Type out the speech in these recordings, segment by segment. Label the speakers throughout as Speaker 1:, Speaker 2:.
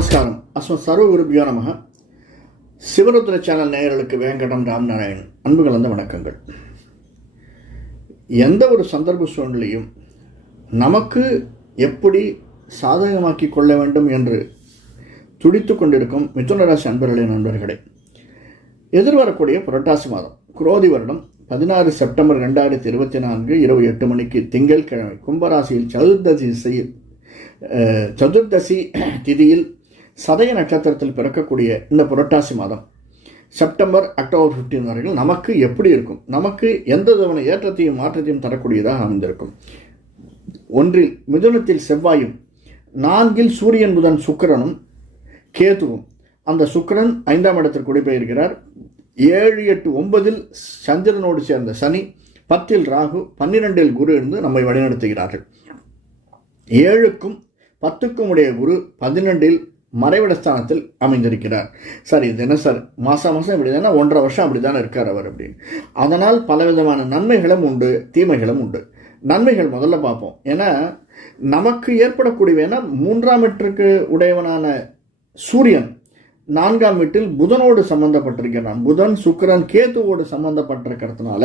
Speaker 1: நமஸ்காரம் அஸ்மத் சர்வ குருபியோ நமக சிவருத்ர சேனல் நேயர்களுக்கு வேங்கடம் ராம் நாராயண் அன்பு கலந்த வணக்கங்கள் எந்த ஒரு சந்தர்ப்ப சூழ்நிலையும் நமக்கு எப்படி சாதகமாக்கி கொள்ள வேண்டும் என்று துடித்து கொண்டிருக்கும் மிதுனராசி அன்பர்களின் நண்பர்களே எதிர்வரக்கூடிய புரட்டாசி மாதம் குரோதி வருடம் பதினாறு செப்டம்பர் ரெண்டாயிரத்தி இருபத்தி நான்கு இரவு எட்டு மணிக்கு திங்கள்கிழமை கும்பராசியில் சதுர்தசி சதுர்தசி திதியில் சதய நட்சத்திரத்தில் பிறக்கக்கூடிய இந்த புரட்டாசி மாதம் செப்டம்பர் அக்டோபர் ஃபிஃப்டீன் வரையில் நமக்கு எப்படி இருக்கும் நமக்கு எந்த விதமான ஏற்றத்தையும் மாற்றத்தையும் தரக்கூடியதாக அமைந்திருக்கும் ஒன்றில் மிதுனத்தில் செவ்வாயும் நான்கில் சூரியன் புதன் சுக்கரனும் கேதுவும் அந்த சுக்கரன் ஐந்தாம் இடத்தில் குடிபெயர்கிறார் ஏழு எட்டு ஒன்பதில் சந்திரனோடு சேர்ந்த சனி பத்தில் ராகு பன்னிரெண்டில் குரு இருந்து நம்மை வழிநடத்துகிறார்கள் ஏழுக்கும் பத்துக்கும் உடைய குரு பதினெண்டில் மறைவிட ஸ்தானத்தில் அமைந்திருக்கிறார் சார் இது என்ன சார் மாதம் மாதம் இப்படி தானே ஒன்றரை வருஷம் அப்படி தானே இருக்கார் அவர் அப்படின்னு அதனால் பலவிதமான நன்மைகளும் உண்டு தீமைகளும் உண்டு நன்மைகள் முதல்ல பார்ப்போம் ஏன்னா நமக்கு ஏற்படக்கூடியவேனா மூன்றாம் எட்டுக்கு உடையவனான சூரியன் நான்காம் வீட்டில் புதனோடு சம்மந்தப்பட்டிருக்கிறான் புதன் சுக்கரன் கேத்துவோடு சம்பந்தப்பட்டிருக்கிறதுனால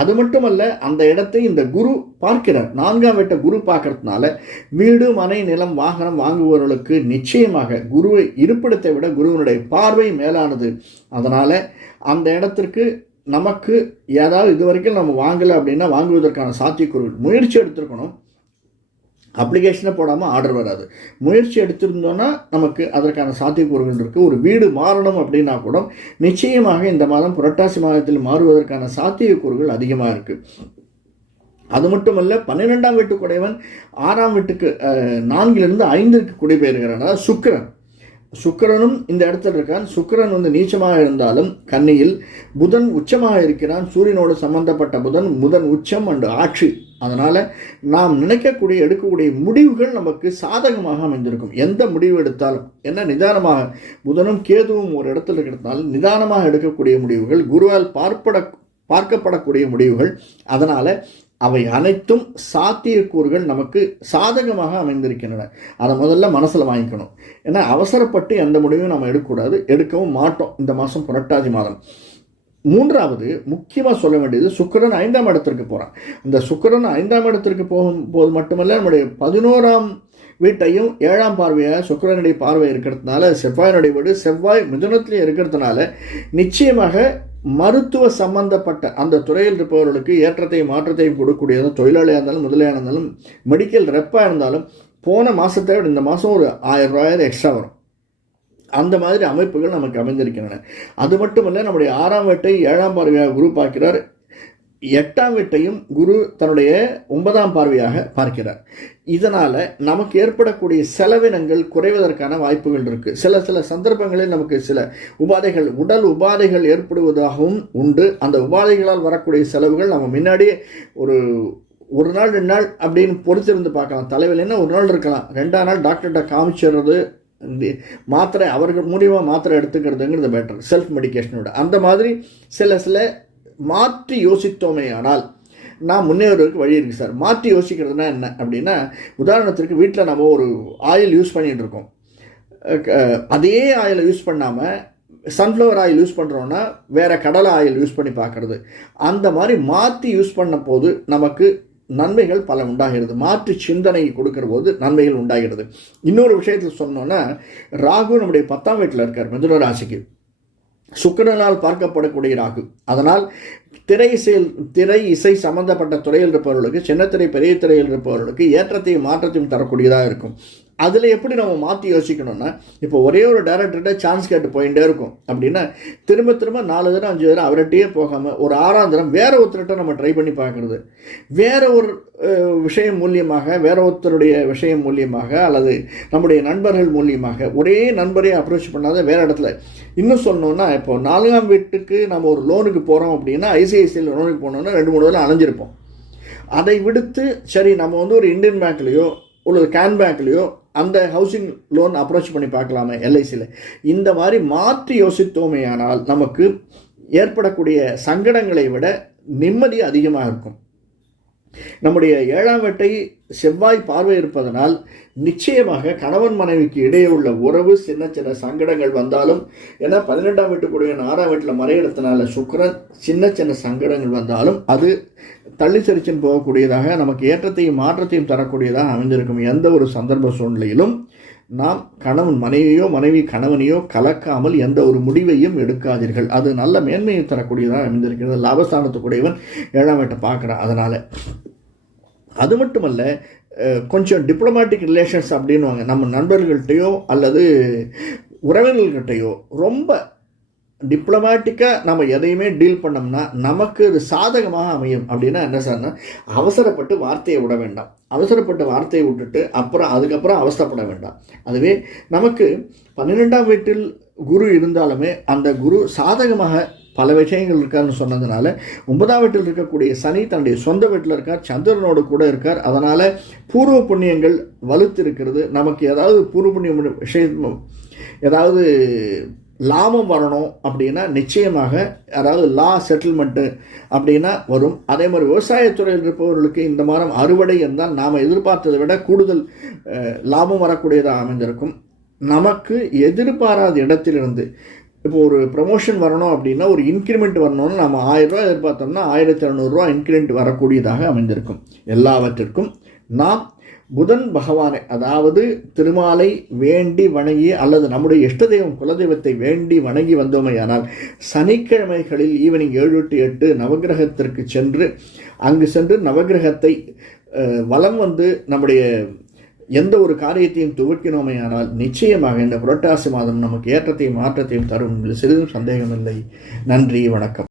Speaker 1: அது மட்டுமல்ல அந்த இடத்தை இந்த குரு பார்க்கிறார் நான்காம் வீட்டை குரு பார்க்கறதுனால வீடு மனை நிலம் வாகனம் வாங்குபவர்களுக்கு நிச்சயமாக குருவை இருப்பிடத்தை விட குருவனுடைய பார்வை மேலானது அதனால் அந்த இடத்திற்கு நமக்கு ஏதாவது இது வரைக்கும் நம்ம வாங்கலை அப்படின்னா வாங்குவதற்கான சாத்தியக்குறு முயற்சி எடுத்திருக்கணும் அப்ளிகேஷனை போடாமல் ஆர்டர் வராது முயற்சி எடுத்திருந்தோன்னா நமக்கு அதற்கான சாத்தியக்கூறுகள் இருக்குது ஒரு வீடு மாறணும் அப்படின்னா கூட நிச்சயமாக இந்த மாதம் புரட்டாசி மாதத்தில் மாறுவதற்கான சாத்தியக்கூறுகள் அதிகமாக இருக்குது அது மட்டுமல்ல பன்னிரெண்டாம் வீட்டுக்குடையவன் ஆறாம் வீட்டுக்கு நான்கிலிருந்து ஐந்திற்கு குடிபெயர்கிறான் அதாவது சுக்கரன் சுக்கரனும் இந்த இடத்துல இருக்கான் சுக்கரன் வந்து நீச்சமாக இருந்தாலும் கன்னியில் புதன் உச்சமாக இருக்கிறான் சூரியனோடு சம்பந்தப்பட்ட புதன் புதன் உச்சம் அண்டு ஆட்சி அதனால் நாம் நினைக்கக்கூடிய எடுக்கக்கூடிய முடிவுகள் நமக்கு சாதகமாக அமைந்திருக்கும் எந்த முடிவு எடுத்தாலும் என்ன நிதானமாக புதனும் கேதுவும் ஒரு இடத்துல இருக்கிறதுனால நிதானமாக எடுக்கக்கூடிய முடிவுகள் குருவால் பார்ப்பட பார்க்கப்படக்கூடிய முடிவுகள் அதனால் அவை அனைத்தும் சாத்தியக்கூறுகள் நமக்கு சாதகமாக அமைந்திருக்கின்றன அதை முதல்ல மனசில் வாங்கிக்கணும் ஏன்னா அவசரப்பட்டு எந்த முடிவும் நம்ம எடுக்கக்கூடாது எடுக்கவும் மாட்டோம் இந்த மாதம் புரட்டாதி மாதம் மூன்றாவது முக்கியமாக சொல்ல வேண்டியது சுக்கரன் ஐந்தாம் இடத்திற்கு போகிறான் இந்த சுக்கரன் ஐந்தாம் இடத்திற்கு போகும் போது மட்டுமல்ல நம்முடைய பதினோராம் வீட்டையும் ஏழாம் பார்வையாக சுக்கரனுடைய பார்வை இருக்கிறதுனால செவ்வாயினுடைய வீடு செவ்வாய் மிதனத்திலே இருக்கிறதுனால நிச்சயமாக மருத்துவ சம்பந்தப்பட்ட அந்த துறையில் இருப்பவர்களுக்கு ஏற்றத்தையும் மாற்றத்தையும் கொடுக்கக்கூடியது தொழிலாளியாக இருந்தாலும் முதலாளியாக இருந்தாலும் மெடிக்கல் ரெப்பாக இருந்தாலும் போன மாதத்தை விட இந்த மாதம் ஒரு ஆயிரம் ரூபாயிரம் எக்ஸ்ட்ரா வரும் அந்த மாதிரி அமைப்புகள் நமக்கு அமைந்திருக்கின்றன அது மட்டுமல்ல நம்முடைய ஆறாம் வேட்டை ஏழாம் பார்வையாக குரூப் ஆக்கிறார் எட்டாம் வீட்டையும் குரு தன்னுடைய ஒன்பதாம் பார்வையாக பார்க்கிறார் இதனால் நமக்கு ஏற்படக்கூடிய செலவினங்கள் குறைவதற்கான வாய்ப்புகள் இருக்குது சில சில சந்தர்ப்பங்களில் நமக்கு சில உபாதைகள் உடல் உபாதைகள் ஏற்படுவதாகவும் உண்டு அந்த உபாதைகளால் வரக்கூடிய செலவுகள் நம்ம முன்னாடியே ஒரு ஒரு நாள் ரெண்டு நாள் அப்படின்னு பொறுத்திருந்து பார்க்கலாம் தலைவலின்னா ஒரு நாள் இருக்கலாம் ரெண்டாம் நாள் டாக்டர்கிட்ட காமிச்சிடுறது மாத்திரை அவர்கள் மூலியமாக மாத்திரை எடுத்துக்கிறதுங்கிறது பெட்டர் செல்ஃப் மெடிக்கேஷனோட அந்த மாதிரி சில சில மாற்றி யோசித்தோமே ஆனால் நான் முன்னேறதுக்கு வழி இருக்குது சார் மாற்றி யோசிக்கிறதுனா என்ன அப்படின்னா உதாரணத்திற்கு வீட்டில் நம்ம ஒரு ஆயில் யூஸ் பண்ணிகிட்டு இருக்கோம் அதே ஆயிலை யூஸ் பண்ணாமல் சன்ஃப்ளவர் ஆயில் யூஸ் பண்ணுறோன்னா வேறு கடலை ஆயில் யூஸ் பண்ணி பார்க்குறது அந்த மாதிரி மாற்றி யூஸ் பண்ண போது நமக்கு நன்மைகள் பல உண்டாகிறது மாற்று சிந்தனை கொடுக்குற போது நன்மைகள் உண்டாகிறது இன்னொரு விஷயத்தில் சொன்னோன்னா ராகு நம்முடைய பத்தாம் வீட்டில் இருக்கார் மிதுன ராசிக்கு சுக்கரனால் பார்க்கப்படக்கூடிய ராகு அதனால் திரை இசையில் திரை இசை சம்பந்தப்பட்ட துறையில் இருப்பவர்களுக்கு சின்னத்திரை பெரிய திரையில் இருப்பவர்களுக்கு ஏற்றத்தையும் மாற்றத்தையும் தரக்கூடியதாக இருக்கும் அதில் எப்படி நம்ம மாற்றி யோசிக்கணும்னா இப்போ ஒரே ஒரு டேரக்டர்கிட்ட சான்ஸ் கேட்டு போயிட்டே இருக்கும் அப்படின்னா திரும்ப திரும்ப நாலு தடவை அஞ்சு தடவை அவர்கிட்டயே போகாமல் ஒரு ஆறாம் தினம் வேற ஒருத்தர்கிட்ட நம்ம ட்ரை பண்ணி பார்க்குறது வேற ஒரு விஷயம் மூலியமாக வேற ஒருத்தருடைய விஷயம் மூலியமாக அல்லது நம்முடைய நண்பர்கள் மூலியமாக ஒரே நண்பரே அப்ரோச் பண்ணாத வேறு இடத்துல இன்னும் சொன்னோன்னா இப்போ நாலாம் வீட்டுக்கு நம்ம ஒரு லோனுக்கு போகிறோம் அப்படின்னா ஐசிஐசிஐ லோனுக்கு போனோம்னா ரெண்டு மூணு வேலை அலைஞ்சிருப்போம் அதை விடுத்து சரி நம்ம வந்து ஒரு இந்தியன் பேங்க்லேயோ ஒரு கேன் பேங்க்லேயோ அந்த ஹவுசிங் லோன் அப்ரோச் பண்ணி பார்க்கலாமே எல்ஐசியில் இந்த மாதிரி மாற்றி யோசித்தோமேயானால் நமக்கு ஏற்படக்கூடிய சங்கடங்களை விட நிம்மதி அதிகமாக இருக்கும் நம்முடைய ஏழாம் வேட்டை செவ்வாய் பார்வை இருப்பதனால் நிச்சயமாக கணவன் மனைவிக்கு இடையே உள்ள உறவு சின்ன சின்ன சங்கடங்கள் வந்தாலும் ஏன்னா பதினெட்டாம் வீட்டுக்குடைய ஆறாம் வீட்டில் மறையிடத்தினால சுக்கரன் சின்ன சின்ன சங்கடங்கள் வந்தாலும் அது தள்ளி சரிச்சின்னு போகக்கூடியதாக நமக்கு ஏற்றத்தையும் மாற்றத்தையும் தரக்கூடியதாக அமைந்திருக்கும் எந்த ஒரு சந்தர்ப்ப சூழ்நிலையிலும் நாம் கணவன் மனைவியோ மனைவி கணவனையோ கலக்காமல் எந்த ஒரு முடிவையும் எடுக்காதீர்கள் அது நல்ல மேன்மையை தரக்கூடியதாக அமைந்திருக்கிறது லாபஸ்தானத்துக்குடையவன் ஏழாம் வீட்டை பார்க்குறான் அதனால் அது மட்டுமல்ல கொஞ்சம் டிப்ளமேட்டிக் ரிலேஷன்ஸ் அப்படின்வாங்க நம்ம நண்பர்கள்ட்டையோ அல்லது உறவினர்கள்ட்டையோ ரொம்ப டிப்ளமேட்டிக்காக நம்ம எதையுமே டீல் பண்ணோம்னா நமக்கு அது சாதகமாக அமையும் அப்படின்னா என்ன சார்னா அவசரப்பட்டு வார்த்தையை விட வேண்டாம் அவசரப்பட்டு வார்த்தையை விட்டுட்டு அப்புறம் அதுக்கப்புறம் அவசரப்பட வேண்டாம் அதுவே நமக்கு பன்னிரெண்டாம் வீட்டில் குரு இருந்தாலுமே அந்த குரு சாதகமாக பல விஷயங்கள் இருக்காருன்னு சொன்னதுனால ஒன்பதாம் வீட்டில் இருக்கக்கூடிய சனி தன்னுடைய சொந்த வீட்டில் இருக்கார் சந்திரனோடு கூட இருக்கார் அதனால் பூர்வ புண்ணியங்கள் வலுத்து இருக்கிறது நமக்கு ஏதாவது பூர்வ புண்ணியம் விஷயம் ஏதாவது லாபம் வரணும் அப்படின்னா நிச்சயமாக அதாவது லா செட்டில்மெண்ட்டு அப்படின்னா வரும் அதே மாதிரி விவசாயத்துறையில் இருப்பவர்களுக்கு இந்த மாதம் அறுவடை இருந்தால் நாம் எதிர்பார்த்ததை விட கூடுதல் லாபம் வரக்கூடியதாக அமைந்திருக்கும் நமக்கு எதிர்பாராத இடத்திலிருந்து இப்போ ஒரு ப்ரமோஷன் வரணும் அப்படின்னா ஒரு இன்க்ரிமெண்ட் வரணும்னு நம்ம ஆயிரரூவா எதிர்பார்த்தோம்னா ஆயிரத்தி இரநூறுவா இன்க்ரிமெண்ட் வரக்கூடியதாக அமைந்திருக்கும் எல்லாவற்றிற்கும் நாம் புதன் பகவானை அதாவது திருமாலை வேண்டி வணங்கி அல்லது நம்முடைய இஷ்ட தெய்வம் குலதெய்வத்தை வேண்டி வணங்கி வந்தோமையானால் சனிக்கிழமைகளில் ஈவினிங் ஏழு டு எட்டு நவகிரகத்திற்கு சென்று அங்கு சென்று நவகிரகத்தை வலம் வந்து நம்முடைய எந்த ஒரு காரியத்தையும் துவக்கினோமையானால் நிச்சயமாக இந்த புரட்டாசி மாதம் நமக்கு ஏற்றத்தையும் மாற்றத்தையும் தரும் சிறிதும் சந்தேகமில்லை நன்றி வணக்கம்